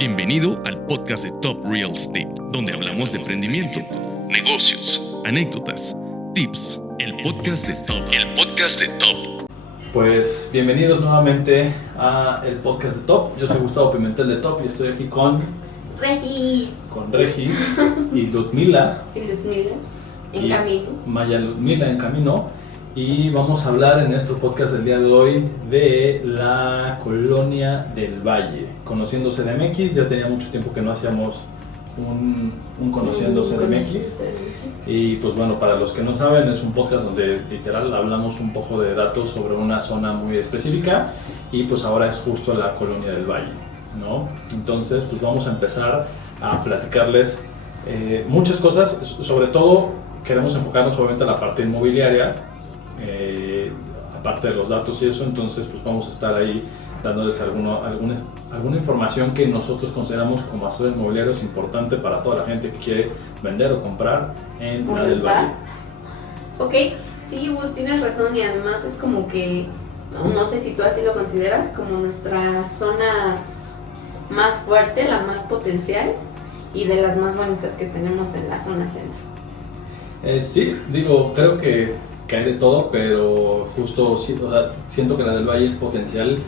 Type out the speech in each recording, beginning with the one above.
Bienvenido al podcast de Top Real Estate, donde hablamos de emprendimiento, negocios, anécdotas, tips. El podcast de Top. Pues bienvenidos nuevamente a el podcast de Top. Yo soy Gustavo Pimentel de Top y estoy aquí con Regis y Ludmila. En camino. Maya Ludmila en camino. Y vamos a hablar en nuestro podcast del día de hoy de la Colonia del Valle. Conociendo CDMX, ya tenía mucho tiempo que no hacíamos un Conociendo CDMX. Y pues bueno, para los que no saben, es un podcast donde literal hablamos un poco de datos sobre una zona muy específica. Y pues ahora es justo la Colonia del Valle, ¿no? Entonces pues vamos a empezar a platicarles muchas cosas. Sobre todo queremos enfocarnos obviamente a la parte inmobiliaria, aparte de los datos y eso. Entonces pues vamos a estar ahí dándoles alguna información que nosotros consideramos como asesores inmobiliarios importante para toda la gente que quiere vender o comprar en la del Valle. Ok, sí, Gus, tienes razón, y además es como que, no sé si tú así lo consideras, como nuestra zona más fuerte, la más potencial y de las más bonitas que tenemos en la zona centro. Sí, digo, creo que hay de todo, pero justo sí, o sea, siento que la del Valle es potencial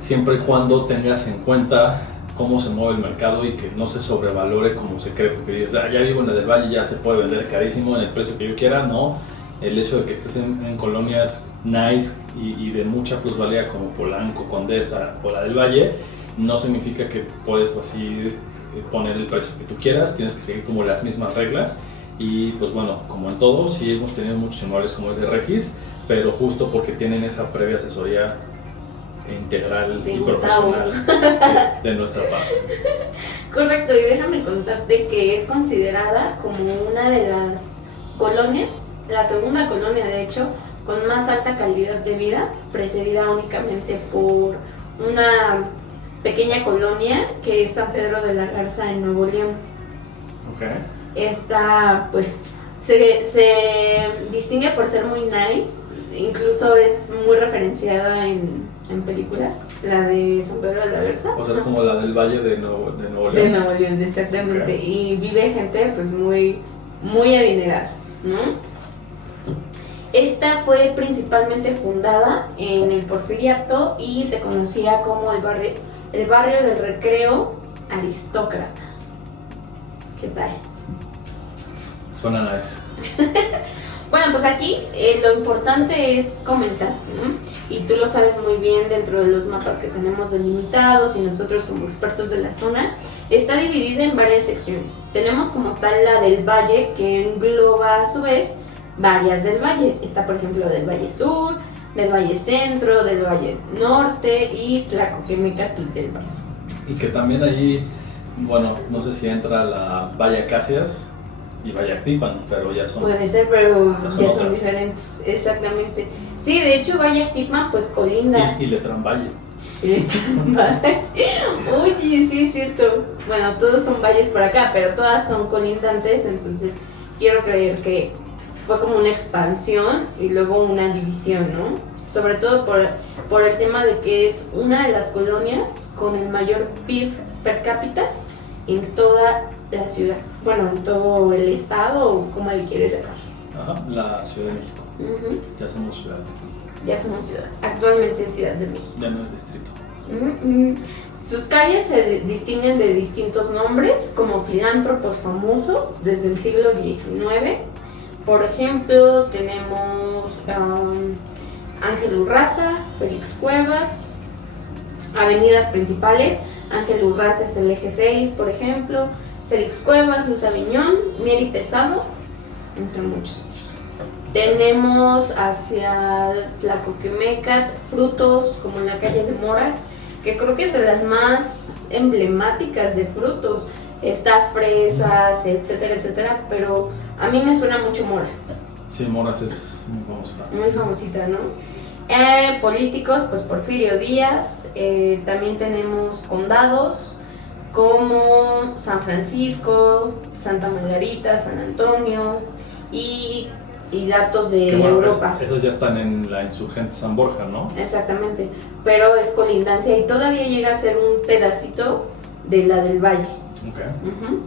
siempre y cuando tengas en cuenta cómo se mueve el mercado y que no se sobrevalore como se cree, porque dices, ya vivo en la del Valle, ya se puede vender carísimo en el precio que yo quiera. No, el hecho de que estés en colonias nice y de mucha plusvalía como Polanco, Condesa o la del Valle, no significa que puedes así poner el precio que tú quieras. Tienes que seguir como las mismas reglas. Y pues bueno, como en todo, sí hemos tenido muchos inmuebles como es de Regis, pero justo porque tienen esa previa asesoría integral y profesional de nuestra parte. Correcto, y déjame contarte que es considerada como una de las colonias, la segunda colonia de hecho, con más alta calidad de vida, precedida únicamente por una pequeña colonia que es San Pedro de la Garza en Nuevo León. Okay. Esta pues se distingue por ser muy nice, incluso es muy referenciada en películas, la de San Pedro de la Garza. O sea, es como la del Valle de Nuevo León. De Nuevo León, exactamente. Okay. Y vive gente pues muy adinerada, ¿no? Esta fue principalmente fundada en el Porfiriato y se conocía como el barrio del recreo aristócrata. ¿Qué tal? Suena nice. Bueno, pues aquí lo importante es comentar, ¿no? Y tú lo sabes muy bien dentro de los mapas que tenemos delimitados y nosotros como expertos de la zona, está dividida en varias secciones. Tenemos como tal la del Valle, que engloba a su vez varias del Valle. Está por ejemplo del Valle Sur, del Valle Centro, del Valle Norte y Tlacoquemeca del Valle. Y que también allí, bueno, no sé si entra la Valle Acacias y Valle Actipan, pero ya son... Puede ser, pero ya son otras. diferentes, exactamente. Sí, de hecho Valle Actipan pues colinda. Y Letrán Valle. Oye, sí es cierto. Bueno, todos son valles por acá, pero todas son colindantes, entonces quiero creer que fue como una expansión y luego una división, ¿no? Sobre todo por el tema de que es una de las colonias con el mayor PIB per cápita en toda la ciudad, bueno, en todo el estado, o como le quieres llamar. Ajá, la Ciudad de México. Uh-huh. Ya somos ciudad. Ya somos ciudad, actualmente Ciudad de México. Ya no es distrito. Uh-huh. Sus calles se distinguen de distintos nombres, como filántropos famosos desde el siglo XIX. Por ejemplo, tenemos Ángel Urraza, Félix Cuevas, avenidas principales. Ángel Urraza es el eje 6, por ejemplo, Félix Cuevas, Luz Aviñón, Mier y Pesado, entre muchos otros. Tenemos hacia Tlacoquemeca frutos como en la calle de Moras, que creo que es de las más emblemáticas de frutos. Está fresas, etcétera, etcétera, pero a mí me suena mucho Moras. Sí, Moras es muy famosita. Muy famosita, ¿no? Políticos, pues Porfirio Díaz. También tenemos condados como San Francisco, Santa Margarita, San Antonio y datos de Europa. Esos ya están en la insurgente San Borja, ¿no? Exactamente, pero es colindancia y todavía llega a ser un pedacito de la del Valle. Okay. Uh-huh.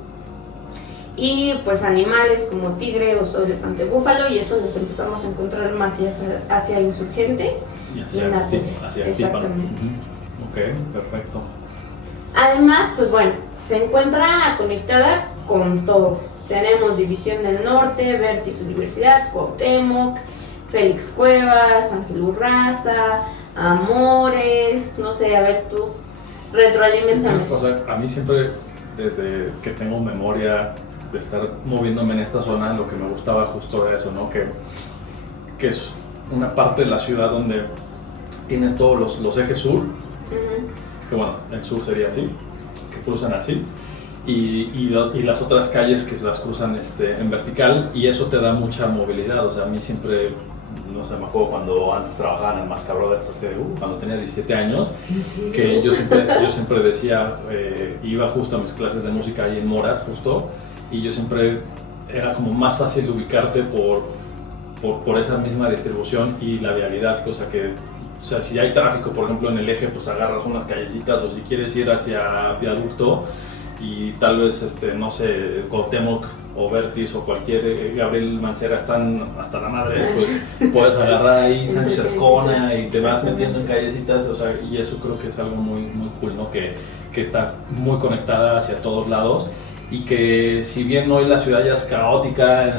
Y pues animales como tigre, oso, elefante, búfalo, y eso los empezamos a encontrar más hacia Insurgentes y Nápoles. Exactamente. Ok, perfecto. Además, pues bueno, se encuentra conectada con todo. Tenemos División del Norte, Vertis Universidad, Cuauhtémoc, Félix Cuevas, Ángel Urraza, Amores, no sé, a ver tú, retroalimentame. O sea, a mí siempre, desde que tengo memoria de estar moviéndome en esta zona, lo que me gustaba justo era eso, ¿no? Que es una parte de la ciudad donde tienes todos los ejes sur, que bueno, el sur sería así, que cruzan así, y las otras calles que las cruzan en vertical, y eso te da mucha movilidad. O sea, a mí siempre, no sé, me acuerdo cuando antes trabajaba en el Mascabro de esta CDU, cuando tenía 17 años, ¿sí? Que yo siempre decía, iba justo a mis clases de música ahí en Moras, justo, y yo siempre era como más fácil ubicarte por esa misma distribución y la vialidad, cosa que, o sea, si hay tráfico, por ejemplo, en el eje, pues agarras unas callecitas, o si quieres ir hacia Viaducto y tal vez, no sé, Cuauhtémoc o Vertis o cualquier Gabriel Mancera están hasta la madre, pues puedes agarrar ahí Sánchez Ascona y te vas metiendo en callecitas, o sea, y eso creo que es algo muy, muy cool, ¿no? Que está muy conectada hacia todos lados, y que si bien hoy la ciudad ya es caótica,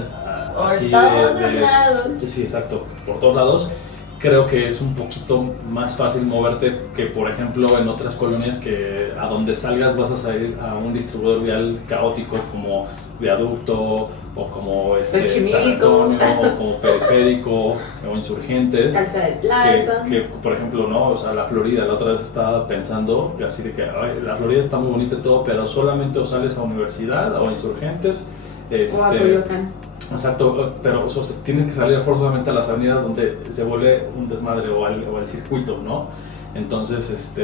por así todos lados. Sí, exacto, por todos lados, creo que es un poquito más fácil moverte que, por ejemplo, en otras colonias, que a donde salgas vas a salir a un distribuidor vial caótico como Viaducto o como San Antonio o como Periférico o Insurgentes, Calza de Plata, que por ejemplo, ¿no? O sea, la Florida, la otra vez estaba pensando así de que ay, la Florida está muy bonita y todo, pero solamente o sales a Universidad o a Insurgentes o a Coyoacán. Exacto, pero tienes que salir forzosamente a las avenidas donde se vuelve un desmadre, o al circuito, ¿no? Entonces,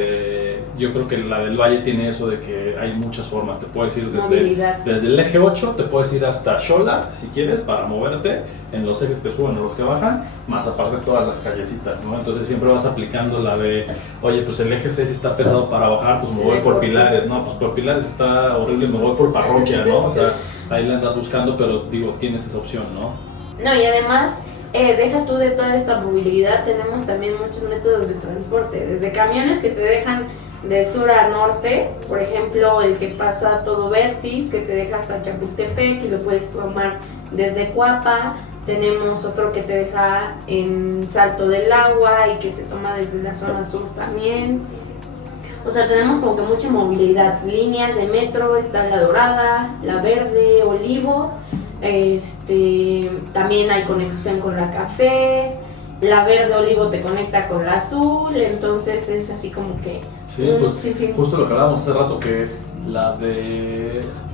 yo creo que la del Valle tiene eso de que hay muchas formas. Te puedes ir desde el eje 8, te puedes ir hasta Xola, si quieres, para moverte en los ejes que suben o los que bajan, más aparte todas las callecitas, ¿no? Entonces siempre vas aplicando la de, oye, pues el eje 6 está pesado para bajar, pues me voy por Pilares, ¿no? Pues por Pilares está horrible, me voy por Parroquia, ¿no? O sea, ahí la andas buscando, pero digo, tienes esa opción, ¿no? No, y además, deja tú de toda esta movilidad, tenemos también muchos métodos de transporte, desde camiones que te dejan de sur a norte, por ejemplo, el que pasa todo Vertis, que te deja hasta Chapultepec y lo puedes tomar desde Cuapa. Tenemos otro que te deja en Salto del Agua y que se toma desde la zona sur también. O sea, tenemos como que mucha movilidad, líneas de metro, está la Dorada, la Verde, Olivo, también hay conexión con la Café, la Verde Olivo te conecta con la Azul, entonces es así como que sí, pues, justo lo que hablábamos hace rato, que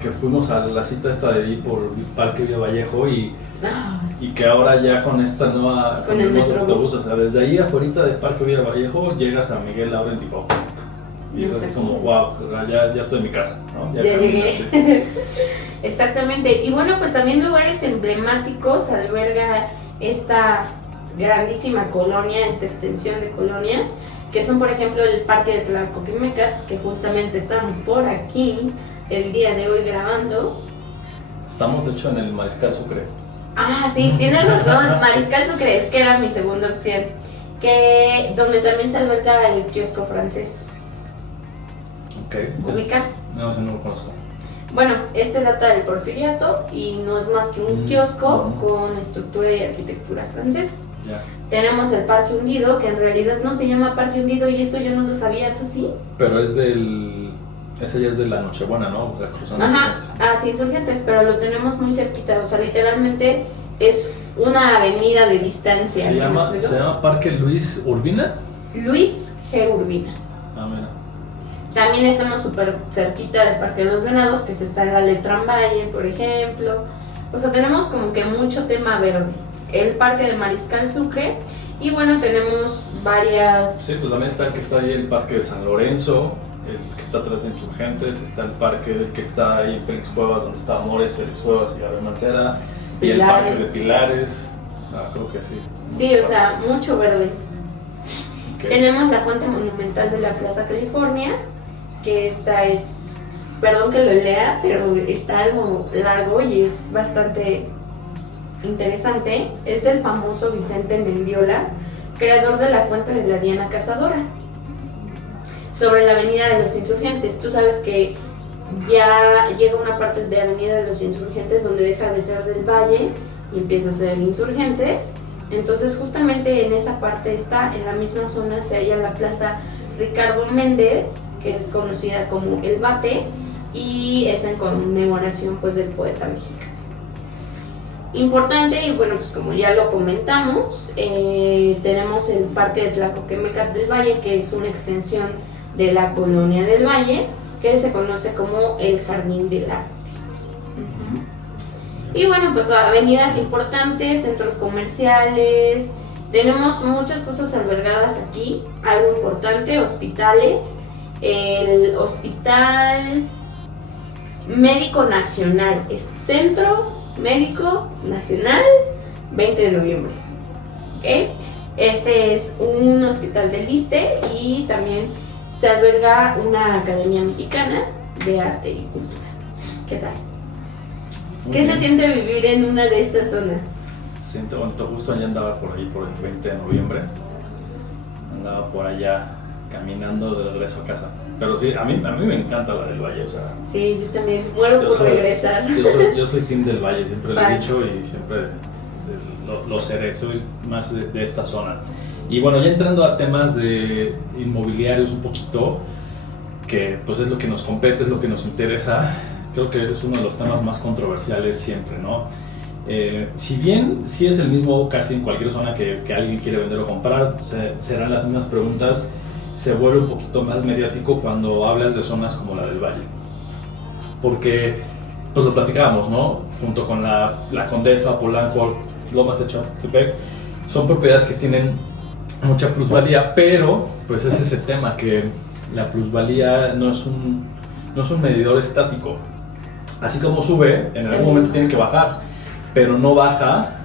que fuimos a la cita esta de ahí por el Parque Villa Vallejo y que ahora ya con esta nueva con el nuevo autobús, o sea, desde ahí afuera del Parque Villa Vallejo llegas a Miguel Laurent y no es como, wow, ya estoy en mi casa, ¿no? Ya llegué. Exactamente. Y bueno, pues también lugares emblemáticos alberga esta grandísima colonia, esta extensión de colonias, que son, por ejemplo, el Parque de Tlalcoquimeca, que justamente estamos por aquí el día de hoy grabando. Estamos, de hecho, en el Mariscal Sucre. Ah, sí, tienes razón, Mariscal Sucre, es que era mi segunda opción, donde también se alberga el kiosco francés. Okay. ¿Ubicas? No, no lo conozco. Bueno, data del Porfiriato y no es más que un kiosco con estructura y arquitectura francesa. Yeah. Tenemos el Parque Hundido, que en realidad no se llama Parque Hundido, y esto yo no lo sabía, ¿tú sí? Pero ese ya es de la Nochebuena, ¿no? O sea, cruzando. Ajá, sí, Insurgentes, pero lo tenemos muy cerquita, o sea, literalmente es una avenida de distancia. ¿Se llama Parque Luis Urbina? Luis G. Urbina. Ah, mira. También estamos súper cerquita del Parque de los Venados, que se está en la Letrán Valle, por ejemplo. O sea, tenemos como que mucho tema verde. El Parque de Mariscal Sucre, y bueno, tenemos varias... Sí, pues también está el que está ahí, el Parque de San Lorenzo, el que está atrás de Insurgentes, está el parque que está ahí en Félix Cuevas, donde está Amores, Félix Cuevas y Gabriel Mancera, y el Parque de Pilares, creo que sí. Sí, o sea, mucho verde. Okay. Tenemos la Fuente Monumental de la Plaza California, que esta es perdón que lo lea, pero está algo largo y es bastante interesante. Es del famoso Vicente Mendiola, creador de la Fuente de la Diana Cazadora, sobre la Avenida de los Insurgentes. Tú sabes que ya llega una parte de Avenida de los Insurgentes donde deja de ser del Valle y empieza a ser Insurgentes. Entonces justamente en esa parte está, en la misma zona se halla la Plaza Ricardo Méndez, que es conocida como El Bate, y es en conmemoración pues del poeta mexicano. Importante, y bueno, pues como ya lo comentamos, tenemos el Parque de Tlacoquemecat del Valle, que es una extensión de la Colonia del Valle, que se conoce como el Jardín del Arte. Y bueno, pues avenidas importantes, centros comerciales, tenemos muchas cosas albergadas aquí. Algo importante, hospitales, el Hospital Médico Nacional, es Centro Médico Nacional 20 de noviembre. ¿Okay? Este es un hospital del ISSSTE y también se alberga una Academia Mexicana de Arte y Cultura. ¿Qué tal? ¿Qué se siente vivir en una de estas zonas? Siento, bueno, justo allá andaba por ahí por el 20 de noviembre. Andaba por allá caminando de regreso a casa. Pero sí, a mí me encanta la del Valle, o sea. Sí, yo también muero por regresar. Yo soy team del Valle, siempre lo he dicho y siempre lo seré, soy más de esta zona. Y bueno, ya entrando a temas de inmobiliarios un poquito, que pues es lo que nos compete, es lo que nos interesa, creo que es uno de los temas más controversiales siempre, ¿no? Si bien sí es el mismo casi en cualquier zona que alguien quiere vender o comprar, serán las mismas preguntas, se vuelve un poquito más mediático cuando hablas de zonas como la del Valle. Porque, pues lo platicábamos, ¿no? Junto con la Condesa, Polanco, Lomas de Chapultepec, son propiedades que tienen mucha plusvalía, pero pues es ese tema que la plusvalía no es un medidor estático. Así como sube, en algún momento tiene que bajar, pero no baja,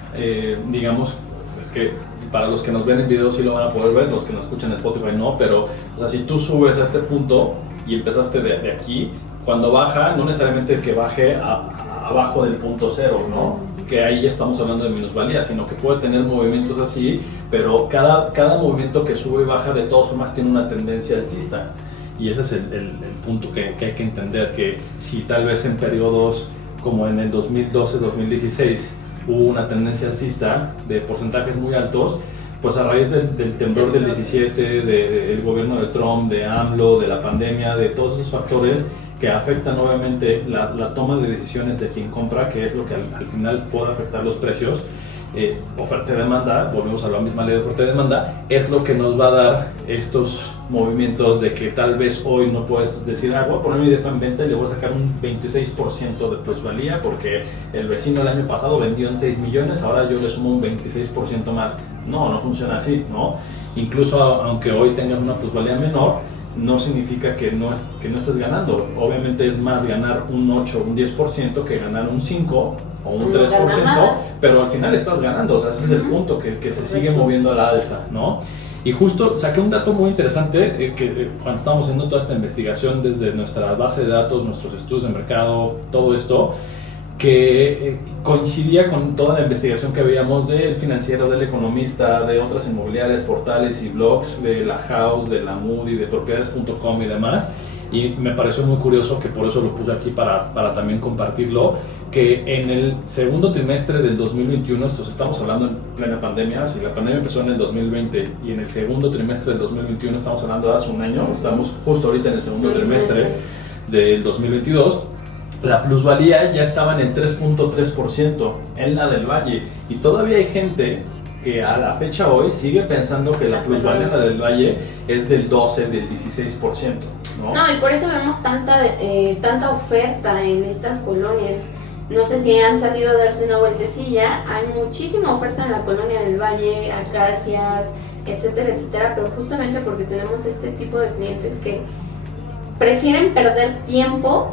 digamos, es que para los que nos ven en video sí lo van a poder ver, los que nos escuchan en Spotify no, pero o sea, si tú subes a este punto y empezaste de aquí, cuando baja, no necesariamente que baje abajo del punto cero, ¿no? Que ahí ya estamos hablando de minusvalía, sino que puede tener movimientos así, pero cada movimiento que sube y baja de todas formas tiene una tendencia alcista. Y ese es el punto que hay que entender, que si tal vez en periodos como en el 2012-2016 hubo una tendencia alcista de porcentajes muy altos, pues a raíz del temblor del 17, del gobierno de Trump, de AMLO, de la pandemia, de todos esos factores que afectan obviamente la toma de decisiones de quien compra, que es lo que al final puede afectar los precios, oferta y demanda, volvemos a la misma ley de oferta y demanda, es lo que nos va a dar estos movimientos de que tal vez hoy no puedes decir, voy a poner mi depa en venta y le voy a sacar un 26% de plusvalía porque el vecino el año pasado vendió en 6 millones, ahora yo le sumo un 26% más. No funciona así, ¿no? Incluso aunque hoy tengas una plusvalía menor, no significa que no estés ganando. Obviamente es más ganar un 8 o un 10% que ganar un 5 o un 3%, pero al final estás ganando, o sea, ese es el punto, que se sigue moviendo a la alza, ¿no? Y justo saqué un dato muy interesante que cuando estábamos haciendo toda esta investigación desde nuestra base de datos, nuestros estudios de mercado, todo esto, que coincidía con toda la investigación que veíamos del Financiero, del Economista, de otras inmobiliarias, portales y blogs, de la House, de la Moody, de propiedades.com y demás. Y me pareció muy curioso, que por eso lo puse aquí para también compartirlo, que en el segundo trimestre del 2021, estamos hablando en plena pandemia, si la pandemia empezó en el 2020 y en el segundo trimestre del 2021 estamos hablando de hace un año, estamos justo ahorita en el segundo trimestre del 2022, la plusvalía ya estaba en el 3.3% en la del Valle, y todavía hay gente que a la fecha hoy sigue pensando que la plusvalía en la del Valle es del 12, del 16%, ¿no? No, y por eso vemos tanta oferta en estas colonias. No sé si han salido a darse una vueltecilla, hay muchísima oferta en la colonia del Valle, acacias, etcétera, etcétera, pero justamente porque tenemos este tipo de clientes que prefieren perder tiempo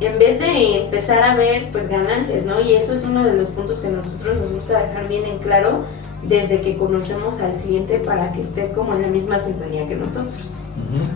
en vez de empezar a ver pues ganancias, ¿no? Y eso es uno de los puntos que a nosotros nos gusta dejar bien en claro desde que conocemos al cliente, para que esté como en la misma sintonía que nosotros.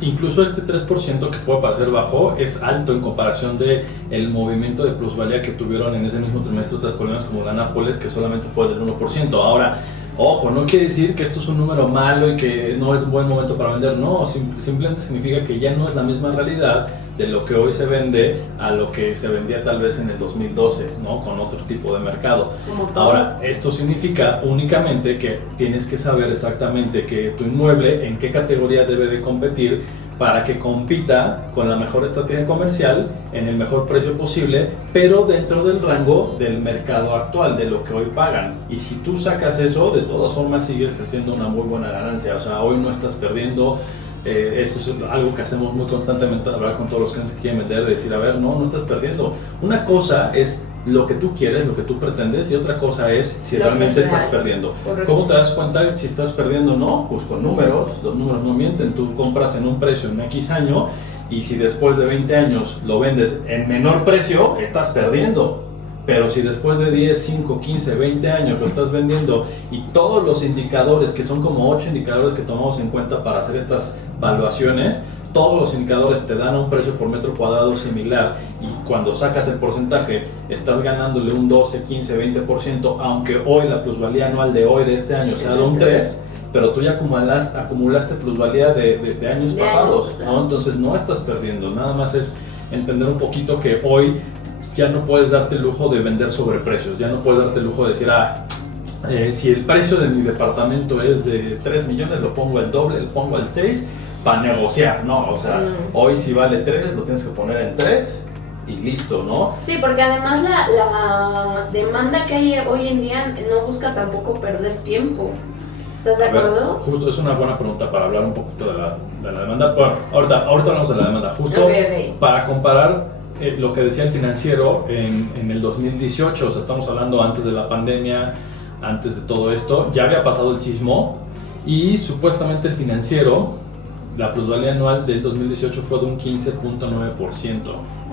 Incluso este 3% que puede parecer bajo es alto en comparación de el movimiento de plusvalía que tuvieron en ese mismo trimestre otras colonias como la Nápoles, que solamente fue del 1%. Ahora, ojo, no quiere decir que esto es un número malo y que no es un buen momento para vender, no, simplemente significa que ya no es la misma realidad de lo que hoy se vende a lo que se vendía tal vez en el 2012, ¿no? Con otro tipo de mercado. Ahora, esto significa únicamente que tienes que saber exactamente que tu inmueble en qué categoría debe de competir para que compita con la mejor estrategia comercial en el mejor precio posible, pero dentro del rango del mercado actual, de lo que hoy pagan. Y si tú sacas eso, de todas formas sigues haciendo una muy buena ganancia. O sea, hoy no estás perdiendo. Eso es algo que hacemos muy constantemente, hablar con todos los clientes que quieren vender, de decir, a ver, no estás perdiendo. Una cosa es lo que tú quieres, lo que tú pretendes, y otra cosa es si realmente estás perdiendo. Correcto. ¿Cómo te das cuenta si estás perdiendo o no? Pues con números, los números no mienten. Tú compras en un precio en X año y si después de 20 años lo vendes en menor precio, estás perdiendo. Pero si después de 10, 5, 15, 20 años lo estás vendiendo y todos los indicadores, que son como 8 indicadores que tomamos en cuenta para hacer estas valuaciones, todos los indicadores te dan un precio por metro cuadrado similar y cuando sacas el porcentaje estás ganándole un 12, 15, 20%, aunque hoy la plusvalía anual de hoy de este año sea de un 3%, pero tú ya acumulaste plusvalía de años pasados, ¿no? Entonces no estás perdiendo, nada más es entender un poquito que hoy ya no puedes darte el lujo de vender sobre precios, ya no puedes darte el lujo de decir, si el precio de mi departamento es de 3 millones, lo pongo al doble, lo pongo al 6 para negociar, ¿no? O sea, hoy si vale 3, lo tienes que poner en 3 y listo, ¿no? Sí, porque además la demanda que hay hoy en día no busca tampoco perder tiempo. ¿Estás de acuerdo? Justo, es una buena pregunta para hablar un poquito de la demanda. Bueno, ahorita hablamos de la demanda, justo para comparar lo que decía el financiero en el 2018, o sea, estamos hablando antes de la pandemia, antes de todo esto, ya había pasado el sismo y supuestamente el financiero, la plusvalía anual del 2018 fue de un 15.9%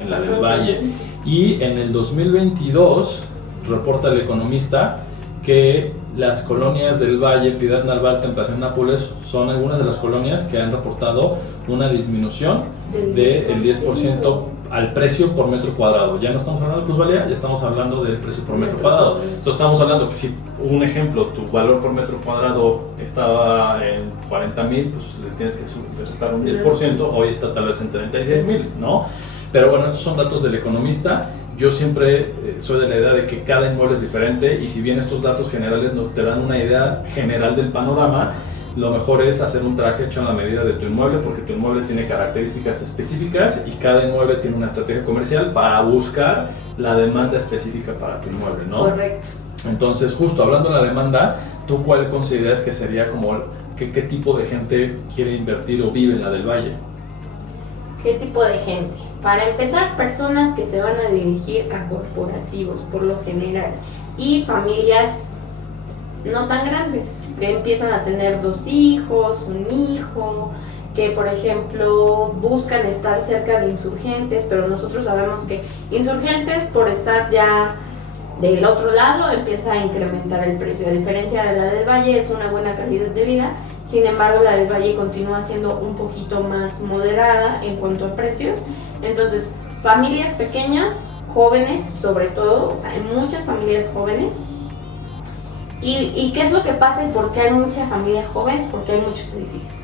en la del Valle, y en el 2022 reporta el economista que las colonias del Valle, Piedad Narval, Templación, Nápoles son algunas de las colonias que han reportado una disminución del 10% al precio por metro cuadrado. Ya no estamos hablando de plusvalía, ya estamos hablando del precio por metro cuadrado. Entonces estamos hablando que si, un ejemplo, tu valor por metro cuadrado estaba en 40,000, pues le tienes que restar un 10%, hoy está tal vez en 36,000, ¿no? Pero bueno, estos son datos del economista. Yo siempre soy de la idea de que cada inmueble es diferente y si bien estos datos generales nos te dan una idea general del panorama, lo mejor es hacer un traje hecho a la medida de tu inmueble, porque tu inmueble tiene características específicas y cada inmueble tiene una estrategia comercial para buscar la demanda específica para tu inmueble, ¿no? Correcto. Entonces, justo hablando de la demanda, ¿tú cuál consideras que sería como qué tipo de gente quiere invertir o vive en la del Valle? ¿Qué tipo de gente? Para empezar, personas que se van a dirigir a corporativos, por lo general, y familias no tan grandes, que empiezan a tener 2 hijos, un hijo, que por ejemplo buscan estar cerca de Insurgentes, pero nosotros sabemos que Insurgentes, por estar ya del otro lado, empieza a incrementar el precio. A diferencia de la del Valle, es una buena calidad de vida. Sin embargo, la del Valle continúa siendo un poquito más moderada en cuanto a precios. Entonces, familias pequeñas, jóvenes sobre todo, o sea, hay muchas familias jóvenes. ¿Y qué es lo que pasa y por qué hay mucha familia joven? Porque hay muchos edificios.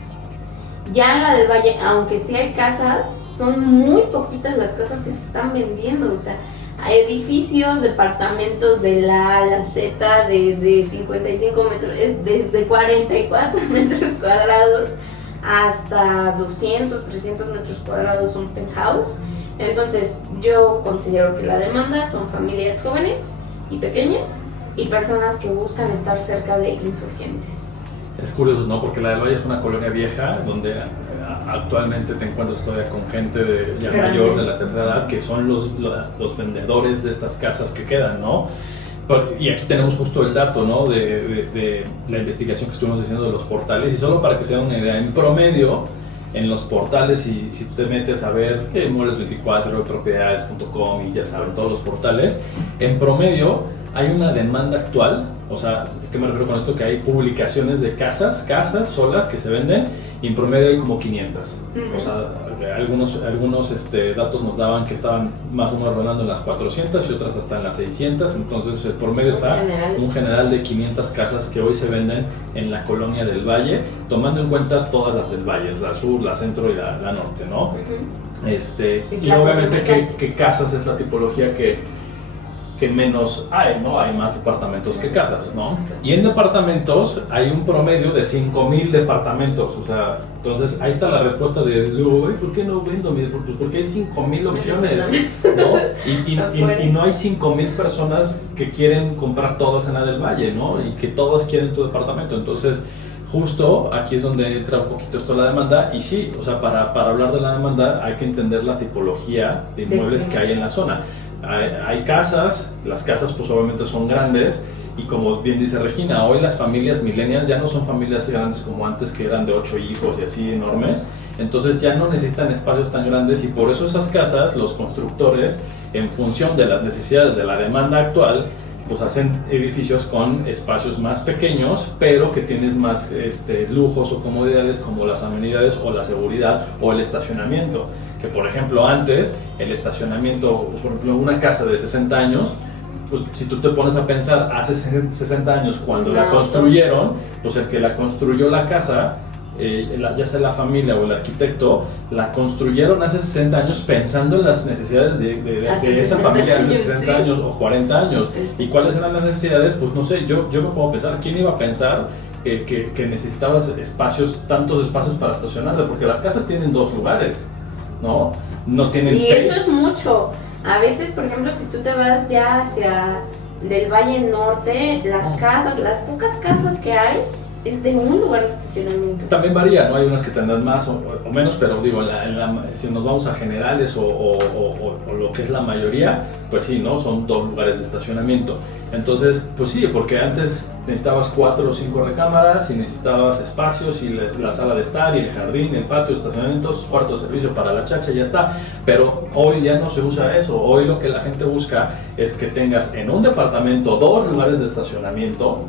Ya en la del Valle, aunque sí hay casas, son muy poquitas las casas que se están vendiendo. O sea, hay edificios, departamentos de la A a la Z, desde 55 metros, desde 44 metros cuadrados hasta 200, 300 metros cuadrados un penthouse. Entonces, yo considero que la demanda son familias jóvenes y pequeñas y personas que buscan estar cerca de Insurgentes. Es curioso, ¿no? Porque la del Valle es una colonia vieja donde actualmente te encuentras todavía con gente de ya mayor, de la tercera edad, que son los vendedores de estas casas que quedan, ¿no? Y aquí tenemos justo el dato, ¿no? de la investigación que estuvimos haciendo de los portales, y solo para que se den una idea, en promedio, en los portales, si tú te metes a ver Inmuebles24, propiedades.com y ya saben, todos los portales, en promedio hay una demanda actual. O sea, ¿qué me refiero con esto? Que hay publicaciones de casas solas que se venden y en promedio hay como 500. O sea, algunos datos nos daban que estaban más o menos rondando en las 400 y otras hasta en las 600. Entonces, el promedio está un general de 500 casas que hoy se venden en la colonia del Valle, tomando en cuenta todas las del Valle, la sur, la centro y la norte, ¿no? Y obviamente, ¿qué casas es la tipología que menos hay, ¿no? Hay más departamentos que casas, ¿no? Y en departamentos hay un promedio de 5,000 departamentos, o sea, entonces ahí está la respuesta de luego, ¿por qué no vendo mi departamento? Pues porque hay 5,000 opciones, ¿no? Y no hay 5,000 personas que quieren comprar todas en la del Valle, ¿no? Y que todas quieren tu departamento, entonces justo aquí es donde entra un poquito esto de la demanda. Y sí, o sea, para hablar de la demanda hay que entender la tipología de inmuebles que hay en la zona. Hay casas, las casas pues obviamente son grandes y como bien dice Regina, hoy las familias millennials ya no son familias grandes como antes, que eran de 8 hijos y así enormes, entonces ya no necesitan espacios tan grandes y por eso esas casas, los constructores, en función de las necesidades de la demanda actual, pues hacen edificios con espacios más pequeños, pero que tienes más lujos o comodidades como las amenidades o la seguridad o el estacionamiento. Que por ejemplo antes el estacionamiento, por ejemplo una casa de 60 años, pues si tú te pones a pensar hace 60 años cuando la construyeron, pues el que la construyó la casa, ya sea la familia o el arquitecto, la construyeron hace 60 años pensando en las necesidades de esa familia hace 60 años o 40 años. ¿Y cuáles eran las necesidades? Pues no sé, yo me puedo pensar, ¿quién iba a pensar que necesitabas tantos espacios para estacionarla? Porque las casas tienen 2 lugares. No tienen y 6. Eso es mucho. A veces, por ejemplo, si tú te vas ya hacia del Valle Norte, las pocas casas que hay es de un lugar de estacionamiento. También varía, ¿no? Hay unas que tendrán más o menos, pero digo, si nos vamos a generales o lo que es la mayoría, pues sí, ¿no? Son 2 lugares de estacionamiento. Entonces, pues sí, porque antes necesitabas 4 o 5 recámaras y necesitabas espacios y la sala de estar y el jardín, el patio, estacionamientos, cuarto de servicio para la chacha y ya está. Pero hoy ya no se usa eso. Hoy lo que la gente busca es que tengas en un departamento 2 lugares de estacionamiento,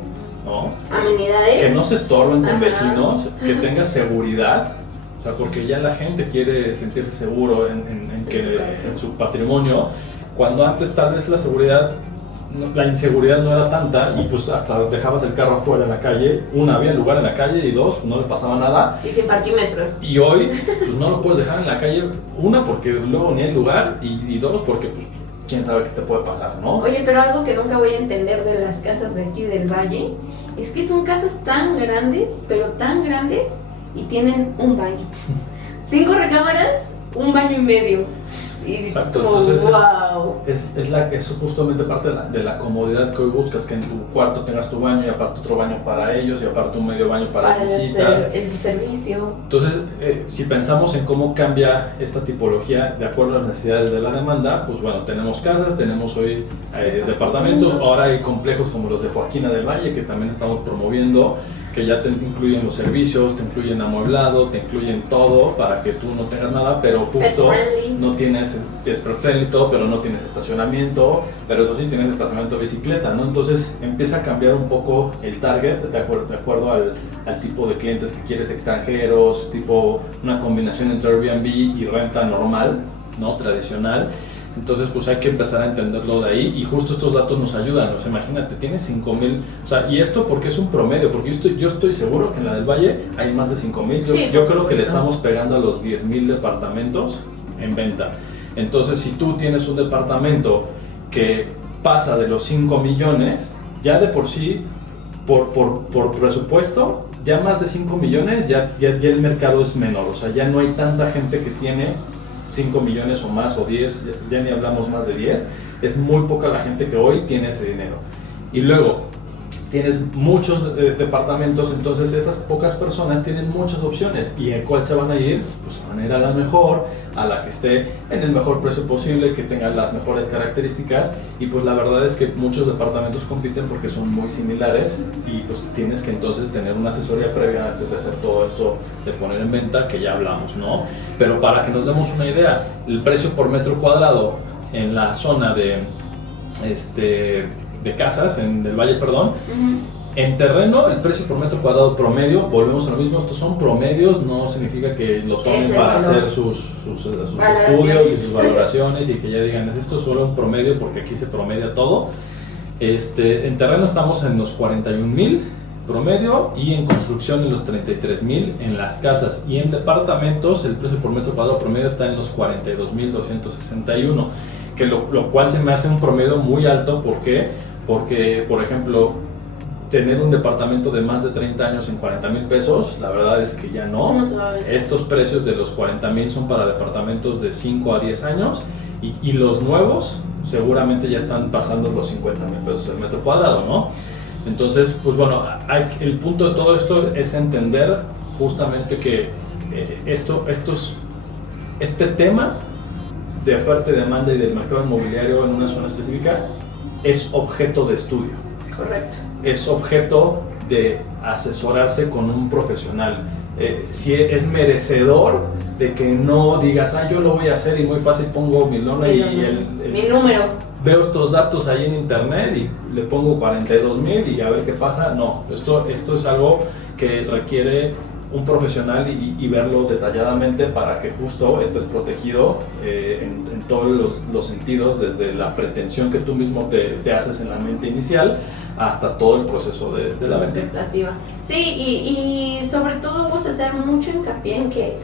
¿no? Amenidades. Que no se estorben con vecinos, que tengas seguridad, o sea, porque ya la gente quiere sentirse seguro en su patrimonio, cuando antes tal vez la inseguridad no era tanta y pues hasta dejabas el carro afuera en la calle, había lugar en la calle y 2, no le pasaba nada. Y sin parquímetros. Y hoy pues no lo puedes dejar en la calle, porque luego ni hay lugar y 2, porque pues quién sabe qué te puede pasar, ¿no? Oye, pero algo que nunca voy a entender de las casas de aquí del Valle es que son casas tan grandes, pero tan grandes, y tienen un baño. 5 recámaras, un baño y medio. Y exacto, es como, entonces wow. Es justamente parte de la comodidad que hoy buscas, que en tu cuarto tengas tu baño y aparte otro baño para ellos y aparte un medio baño para visitas. El servicio. Entonces, si pensamos en cómo cambia esta tipología de acuerdo a las necesidades de la demanda, pues bueno, tenemos casas, tenemos hoy departamentos, ahora hay complejos como los de Joaquina del Valle que también estamos promoviendo, que ya te incluyen los servicios, te incluyen amueblado, te incluyen todo para que tú no tengas nada, pero justo no tienes, es pet friendly todo, pero no tienes estacionamiento, pero eso sí tienes estacionamiento de bicicleta, ¿no? Entonces empieza a cambiar un poco el target de acuerdo al tipo de clientes que quieres, extranjeros, tipo una combinación entre Airbnb y renta normal, ¿no? Tradicional. Entonces pues hay que empezar a entenderlo de ahí y justo estos datos nos ayudan. O sea, imagínate, tienes 5,000, o sea, y esto porque es un promedio, porque yo estoy seguro que en la del Valle hay más de 5,000. Yo creo que le estamos pegando a los 10,000 departamentos en venta. Entonces si tú tienes un departamento que pasa de los 5 millones, ya de por sí, por presupuesto, ya más de 5 millones, ya el mercado es menor. O sea, ya no hay tanta gente que tiene 5 millones o más o 10, ya ni hablamos más de 10, es muy poca la gente que hoy tiene ese dinero. Y luego tienes muchos departamentos, entonces esas pocas personas tienen muchas opciones. ¿Y en cuál se van a ir? Pues van a ir a la mejor, a la que esté en el mejor precio posible, que tenga las mejores características. Y pues la verdad es que muchos departamentos compiten porque son muy similares y pues tienes que entonces tener una asesoría previa antes de hacer todo esto de poner en venta, que ya hablamos, ¿no? Pero para que nos demos una idea, el precio por metro cuadrado en la zona de de casas en el Valle, perdón. Ujú. En terreno, el precio por metro cuadrado promedio, volvemos a lo mismo, estos son promedios, no significa que lo tomen Ese para valor. hacer sus Valoraciones. estudios y sus valoraciones y que ya digan, es esto solo un promedio porque aquí se promedia todo. En terreno estamos en los 41,000 promedio y en construcción en los 33,000 en las casas, y en departamentos el precio por metro cuadrado promedio está en los 42,261, que lo cual se me hace un promedio muy alto. ¿Por qué? Porque, por ejemplo, tener un departamento de más de 30 años en 40,000 pesos, la verdad es que ya no. No se va a ver. Estos precios de los 40,000 son para departamentos de 5 a 10 años, y los nuevos seguramente ya están pasando los 50,000 pesos el metro cuadrado, ¿no? Entonces, pues bueno, el punto de todo esto es entender justamente que este tema de oferta y demanda y del mercado inmobiliario en una zona específica es objeto de estudio. Correcto. Es objeto de asesorarse con un profesional. Si es merecedor de que no digas, yo lo voy a hacer y muy fácil pongo mi lona Mi número. veo estos datos ahí en internet y le pongo 42,000 y a ver qué pasa. No, esto es algo que requiere un profesional y verlo detalladamente para que justo estés protegido en todos los sentidos, desde la pretensión que tú mismo te haces en la mente inicial hasta todo el proceso de la venta. Expectativa. Sí, y sobre todo vamos a hacer mucho hincapié en que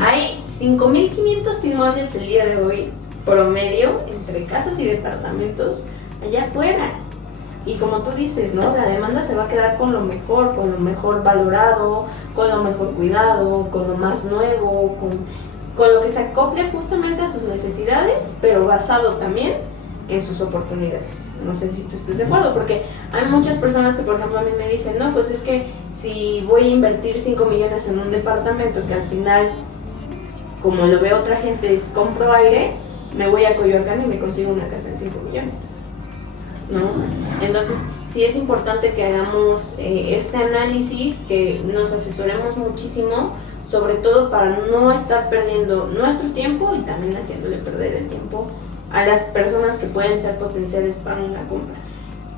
hay 5,500 inmuebles el día de hoy promedio entre casas y departamentos allá afuera. Y como tú dices, ¿no? La demanda se va a quedar con lo mejor valorado, con lo mejor cuidado, con lo más nuevo, con lo que se acople justamente a sus necesidades, pero basado también en sus oportunidades. No sé si tú estés de acuerdo, porque hay muchas personas que, por ejemplo, a mí me dicen, no, pues es que si voy a invertir 5 millones en un departamento que al final, como lo ve otra gente, es compro aire, me voy a Coyoacán y me consigo una casa en 5 millones. ¿No? Entonces sí es importante que hagamos este análisis, que nos asesoremos muchísimo, sobre todo para no estar perdiendo nuestro tiempo y también haciéndole perder el tiempo a las personas que pueden ser potenciales para una compra.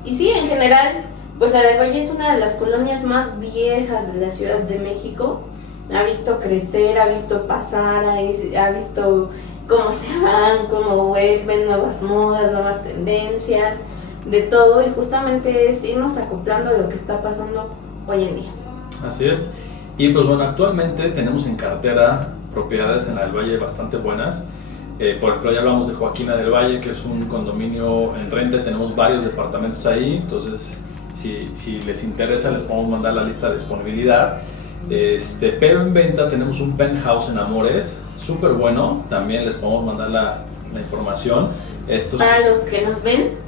Y sí, en general, pues la del Valle es una de las colonias más viejas de la Ciudad de México. Ha visto crecer, ha visto pasar, ha visto cómo se van, cómo vuelven, nuevas modas, nuevas tendencias, de todo, y justamente es irnos acoplando a lo que está pasando hoy en día. Así es. Y pues bueno, actualmente tenemos en cartera propiedades en la del Valle bastante buenas. Por ejemplo, ya hablamos de Joaquina del Valle, que es un condominio en renta, tenemos varios departamentos ahí, entonces si les interesa les podemos mandar la lista de disponibilidad. Pero en venta tenemos un penthouse en Amores, súper bueno, también les podemos mandar la información. Para los que nos ven,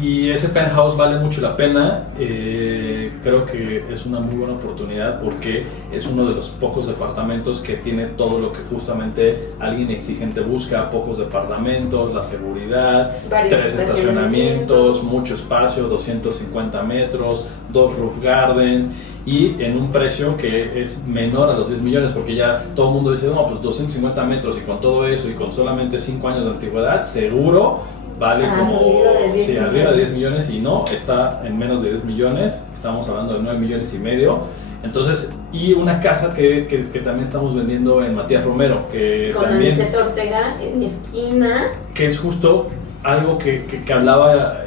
y ese penthouse vale mucho la pena. Creo que es una muy buena oportunidad porque es uno de los pocos departamentos que tiene todo lo que justamente alguien exigente busca: pocos departamentos, la seguridad, varios 3 estacionamientos, mucho espacio, 250 metros, 2 roof gardens, y en un precio que es menor a los 10 millones, porque ya todo el mundo dice, no, pues 250 metros y con todo eso y con solamente 5 años de antigüedad, seguro vale como arriba de 10 millones, y no, está en menos de 10 millones, estamos hablando de 9 millones y medio. Entonces, y una casa que también estamos vendiendo en Matías Romero, que con también, Aniceto Ortega en esquina, que es justo algo que hablaba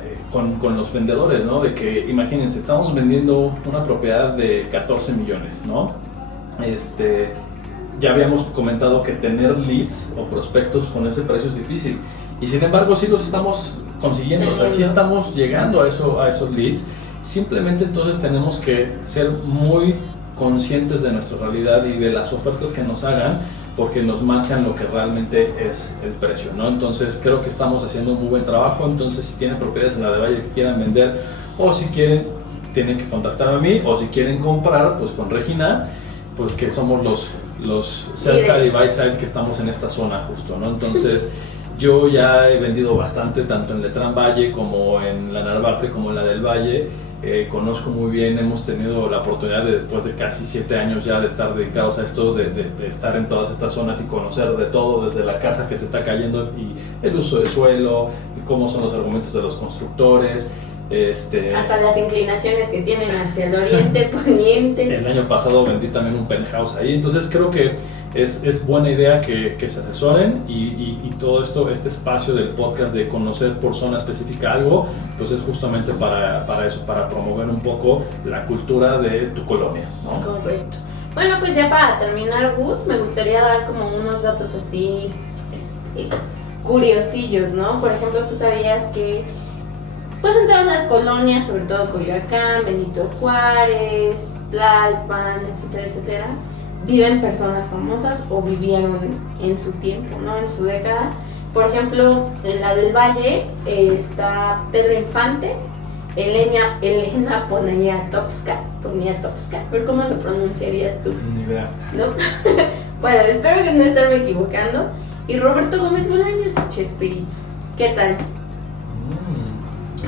con los vendedores, ¿no? De que, imagínense, estamos vendiendo una propiedad de 14 millones, ¿no? Ya habíamos comentado que tener leads o prospectos con ese precio es difícil, y sin embargo sí los estamos consiguiendo, o sea, sí estamos llegando a esos leads. Simplemente entonces tenemos que ser muy conscientes de nuestra realidad y de las ofertas que nos hagan, porque nos marcan lo que realmente es el precio, ¿no? Entonces creo que estamos haciendo un muy buen trabajo. Entonces, si tienen propiedades en la de Valle que quieran vender, o si quieren, tienen que contactarme a mí, o si quieren comprar, pues con Regina, pues que somos los sell side y buy side que estamos en esta zona justo, ¿no? Entonces yo ya he vendido bastante, tanto en Letrán Valle como en la Narvarte como en la del Valle, conozco muy bien, hemos tenido la oportunidad después de casi 7 años ya de estar dedicados a esto, de estar en todas estas zonas y conocer de todo, desde la casa que se está cayendo y el uso de suelo, cómo son los argumentos de los constructores. Hasta las inclinaciones que tienen hacia el oriente, poniente. El año pasado vendí también un penthouse ahí, entonces creo que es buena idea que se asesoren y todo esto, este espacio del podcast de conocer por zona específica algo, pues es justamente para eso, para promover un poco la cultura de tu colonia, ¿no? Correcto. Bueno, pues ya para terminar, Gus, me gustaría dar como unos datos así curiosillos, ¿no? Por ejemplo, tú sabías que pues en todas las colonias, sobre todo Coyoacán, Benito Juárez, Tlalpan, etcétera, etcétera, viven personas famosas o vivieron en su tiempo, ¿no? En su década. Por ejemplo, en la del Valle está Pedro Infante, Elena Poniatowska, pero ¿cómo lo pronunciarías tú? Ni idea. ¿No? Bueno, espero que no estarme equivocando. Y Roberto Gómez Bolaños, Chespirito. ¿Qué tal?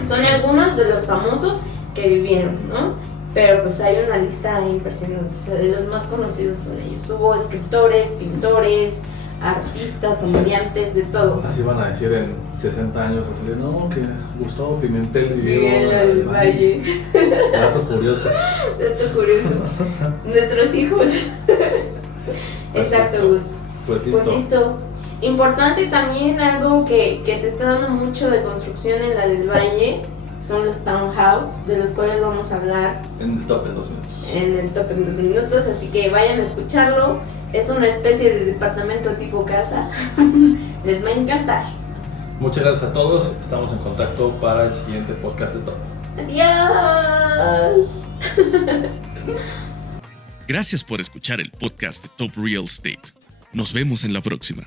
Son algunos de los famosos que vivieron, ¿no? Pero pues hay una lista impresionante, o sea, de los más conocidos son ellos. Hubo escritores, pintores, artistas, comediantes, de todo. Así van a decir en 60 años, así de, no, que Gustavo Pimentel vivió en el Valle. Dato curioso. Dato curioso. Nuestros hijos. Exacto, Gus. Pues listo. Pues listo. Importante también, algo que se está dando mucho de construcción en la del Valle, son los townhouse, de los cuales vamos a hablar en el top en 2 minutos. En el top en 2 minutos, así que vayan a escucharlo. Es una especie de departamento tipo casa. Les va a encantar. Muchas gracias a todos. Estamos en contacto para el siguiente podcast de Top. Adiós. Gracias por escuchar el podcast de Top Real Estate. Nos vemos en la próxima.